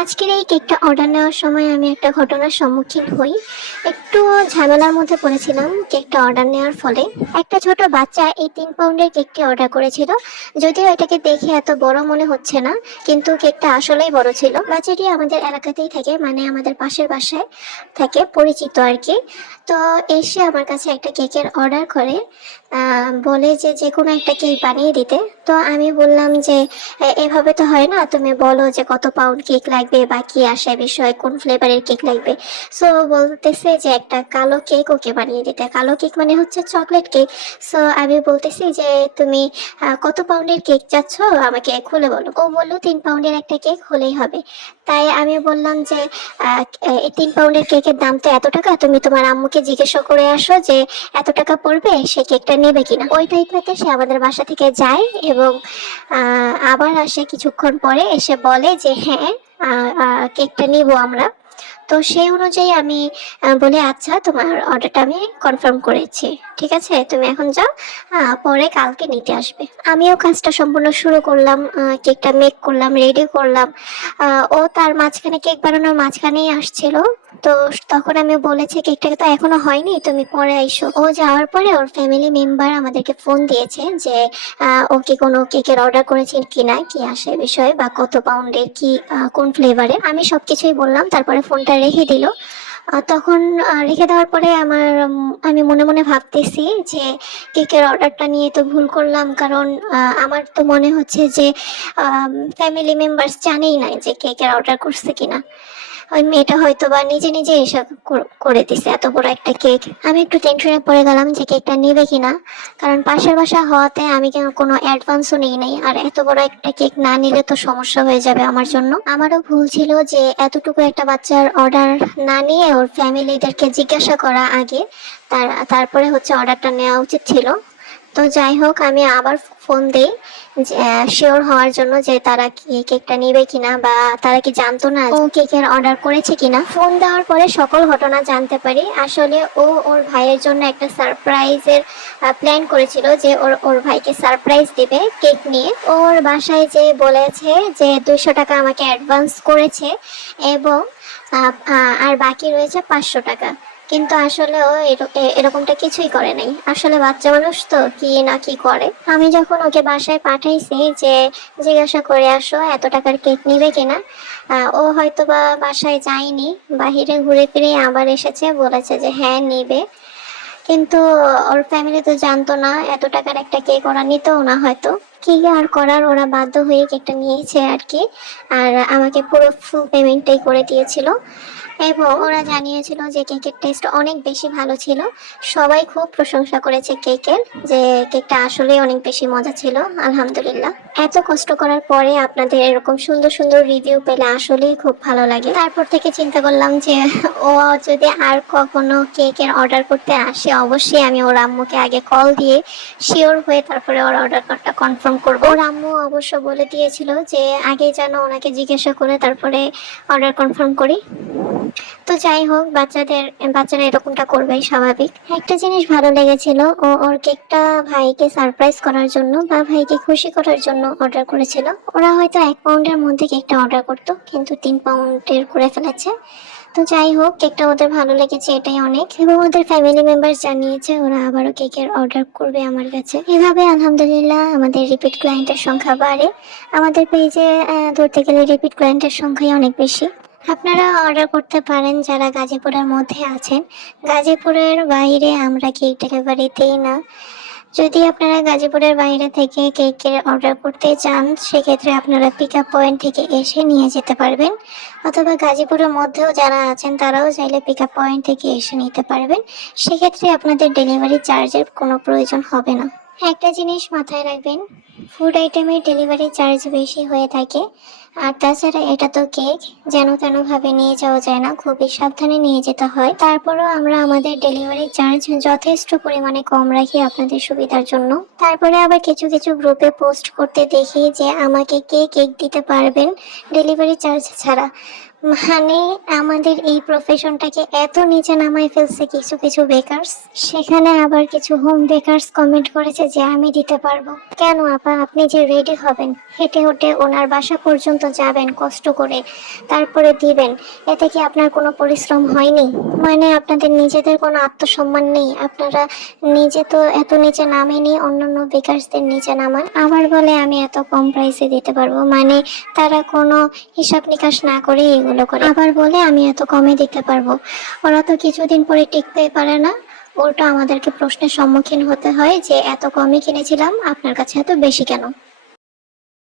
আজকের এই কেকটা অর্ডার নেওয়ার সময় আমি একটা ঘটনার সম্মুখীন হই। একটু ঝামেলার মধ্যে পড়েছিলাম কেকটা অর্ডার নেওয়ার ফলে। একটা ছোট বাচ্চা এই 3 পাউন্ডের কেকটি অর্ডার করেছিল। যদিও এটাকে দেখে এত বড় মনে হচ্ছে না, কিন্তু কেকটা আসলেই বড় ছিল। বাচ্চাটি আমাদের এলাকাতেই থাকে, মানে আমাদের পাশের বাসায় থাকে, পরিচিত আর কি। তো এসে আমার কাছে একটা কেকের অর্ডার করে, বলে যে যে কোনো একটা কেক বানিয়ে দিতে। তো আমি বললাম যে এভাবে তো হয় না, তুমি বলো যে কত পাউন্ড কেক লাগবে বা কি আসে বিষয়, কোন ফ্লেভারের কেক লাগবে। সো বলতেছে যে একটা কালো কেক ওকে বানিয়ে দিতে। কালো কেক মানে হচ্ছে চকলেট কেক। সো আমি বলতেছি যে তুমি কত পাউন্ডের কেক চাচ্ছ আমাকে খুলে বলো। ও বললো 3 পাউন্ডের একটা কেক হলেই হবে। তাই আমি বললাম যে আহ, এই 3 পাউন্ডের কেকের দাম তো এত টাকা, তুমি তোমার আম্মুকে জিজ্ঞাসা করে আসো যে এত টাকা পড়বে, সে কেকটা নেবে কিনা। ওই টাইপের সে আমাদের বাসা থেকে যায় এবং আবার আসে কিছুক্ষণ পরে, এসে বলে যে হ্যাঁ, কেকটা নিব আমরা। তো সেই অনুযায়ী আমি বলি আচ্ছা, তোমার অর্ডারটা আমি কনফার্ম করেছি, ঠিক আছে, তুমি এখন যাও, পরে কালকে নিতে আসবে। আমিও কাজটা সম্পূর্ণ শুরু করলাম, কেকটা মেক করলাম, রেডি করলাম। ও তার মাঝখানে, কেক বানানোর মাঝখানেই আসছিল। তো তখন আমি বলেছি কেকটা তো এখনো হয়নি, তুমি পরে আইসো। ও যাওয়ার পরে ওর ফ্যামিলি মেম্বার আমাদেরকে ফোন দিয়েছে যে ও কি কোনো কেকের অর্ডার করেছেন কিনা, কি আসে বিষয়, বা কত পাউন্ডের, কি কোন ফ্লেভারে। আমি সবকিছুই বললাম, তারপরে ফোনটা রেখে দিল। তখন রেখে দেওয়ার পরে আমি মনে মনে ভাবতেছি যে কেকের অর্ডারটা নিয়ে তো ভুল করলাম, কারণ আমার তো মনে হচ্ছে যে ফ্যামিলি মেম্বার্স জানেই না যে কেকের অর্ডার করছে কিনা। ওই মেয়েটা হয়তো বা নিজে নিজে এসব করে দিছে এত বড় একটা কেক। আমি একটু টেনশনে পড়ে গেলাম যে কেকটা নেবে কিনা, কারণ পাশের বাসা হওয়াতে আমি কোনো অ্যাডভান্সও নেই নাই, আর এত বড় একটা কেক না নিলে তো সমস্যা হয়ে যাবে আমার জন্য। আমারও ভুল ছিল যে এতটুকু একটা বাচ্চার অর্ডার না নিয়ে ওর ফ্যামিলিদেরকে জিজ্ঞাসা করা আগে, তারপরে হচ্ছে অর্ডারটা নেওয়া উচিত ছিল। তো যাই হোক, আমি আবার ফোন দিই শিওর হওয়ার জন্য যে তারা কি কেকটা নিবে কিনা, বা তারা কি জানতো না ও কেকের অর্ডার করেছে কিনা। ফোন দেওয়ার পরে সকল ঘটনা জানতে পারি। আসলে ও ওর ভাইয়ের জন্য একটা সারপ্রাইজের প্ল্যান করেছিল, যে ওর ওর ভাইকে সারপ্রাইজ দিবে কেক নিয়ে। ওর বাসায় যে বলেছে যে 200 টাকা আমাকে অ্যাডভান্স করেছে, এবং আর বাকি রয়েছে 500 টাকা। কিন্তু আসলে ও এরকমটা কিছুই করে নাই। আসলে বাচ্চা মানুষ তো কি না কি করে। আমি যখন ওকে বাসায় পাঠাইছি যে জিজ্ঞাসা করে আসো এত টাকার কেক নিবে কিনা, ও হয়তো বা বাসায় যায়নি, বাহিরে ঘুরে ফিরে আবার এসেছে, বলেছে যে হ্যাঁ নিবে। কিন্তু ওর ফ্যামিলি তো জানতো না এত টাকার একটা কেক ওরা নিতেও না হয়তো। কি আর করার, ওরা বাধ্য হয়ে কেকটা নিয়েছে আর কি। আর আমাকে পুরো ফুল পেমেন্টটাই করে দিয়েছিল, এবং ওরা জানিয়েছিল যে কেকের টেস্ট অনেক বেশি ভালো ছিল। সবাই খুব প্রশংসা করেছে কেকের, যে কেকটা আসলে অনেক বেশি মজা ছিল। আলহামদুলিল্লাহ, এত কষ্ট করার পরে আপনাদের এরকম সুন্দর সুন্দর রিভিউ পেলে আসলেই খুব ভালো লাগে। তারপর থেকে চিন্তা করলাম যে ও যদি আর কখনো কেকের অর্ডার করতে আসে, অবশ্যই আমি ওর আম্মুকে আগে কল দিয়ে শিওর হয়ে তারপরে ওর অর্ডারটা কনফার্ম করবো। ওর আম্মু অবশ্য বলে দিয়েছিল যে আগে যেন ওনাকে জিজ্ঞাসা করে তারপরে অর্ডার কনফার্ম করি। তো যাই হোক, বাচ্চারা এরকমটা করবেই, স্বাভাবিক। একটা জিনিস ভালো লেগেছিল, ও ওর কেকটা ভাইকে সারপ্রাইজ করার জন্য বা ভাইকে খুশি করার জন্য অর্ডার করেছিল। ওরা হয়তো 1 পাউন্ডের মধ্যে কেকটা অর্ডার করতো, কিন্তু 3 পাউন্ডের করে ফেলেছে। তো যাই হোক, কেকটা ওদের ভালো লেগেছে, এটাই অনেক। এবং ওদের ফ্যামিলি মেম্বার জানিয়েছে ওরা আবারও কেকের অর্ডার করবে আমার কাছে। এভাবে আলহামদুলিল্লাহ আমাদের রিপিট ক্লায়েন্টের সংখ্যা বাড়ে। আমাদের পেজে ধরতে গেলে রিপিট ক্লায়েন্টের সংখ্যাই অনেক বেশি। আপনারা অর্ডার করতে পারেন যারা গাজীপুরের মধ্যে আছেন। গাজীপুরের বাইরে আমরা কেক ডেলিভারি দিই না। যদি আপনারা গাজীপুরের বাইরে থেকে কেকের অর্ডার করতে চান, সেক্ষেত্রে আপনারা পিক আপ পয়েন্ট থেকে এসে নিয়ে যেতে পারবেন, অথবা গাজীপুরের মধ্যেও যারা আছেন তারাও চাইলে পিক আপ পয়েন্ট থেকে এসে নিতে পারবেন। সেক্ষেত্রে আপনাদের ডেলিভারি চার্জের কোনো প্রয়োজন হবে না। একটা জিনিস মাথায় রাখবেন, ফুড আইটেমের ডেলিভারি চার্জ বেশি হয়ে থাকে। আর তাছাড়া এটা তো কেক, যেন তেন ভাবে নিয়ে যাওয়া যায় না, খুবই সাবধানে নিয়ে যেতে হয়। তারপরেও আমরা আমাদের ডেলিভারি চার্জ যথেষ্ট পরিমাণে কম রাখি আপনাদের সুবিধার জন্য। তারপরে আবার কিছু কিছু গ্রুপে পোস্ট করতে দেখি যে আমাকে কে কেক দিতে পারবেন ডেলিভারি চার্জ ছাড়া। মানে আমাদের এই প্রফেশনটাকে এত নিচে নামাই ফেলছে কিছু কিছু বেকারস। সেখানে আবার কিছু হোম বেকারস কমেন্ট করেছে যে আমি দিতে পারবো। কেন আপা, আপনি যে রেডি হবেন, হেঁটে হেঁটে ওনার বাসা পর্যন্ত পর্যন্ত যাবেন কষ্ট করে, তারপরে দিবেন, এতে কি আপনার কোনো পরিশ্রম হয়নি? মানে আপনাদের নিজেদের কোনো আত্মসম্মান নেই? আপনারা নিজে তো এত নিচে নামেনি, অন্যান্য বেকারসদের নিচে নামান, আবার বলে আমি এত কম প্রাইসে দিতে পারবো। মানে তারা কোনো হিসাব নিকাশ না করে এগুলো করে, আবার বলে আমি এত কমে দিতে পারবো। ওরা তো কিছুদিন পরে টিকতেই পারে না, উল্টো আমাদেরকে প্রশ্নের সম্মুখীন হতে হয় যে এত কমে কিনেছিলাম, আপনার কাছে এত বেশি কেন?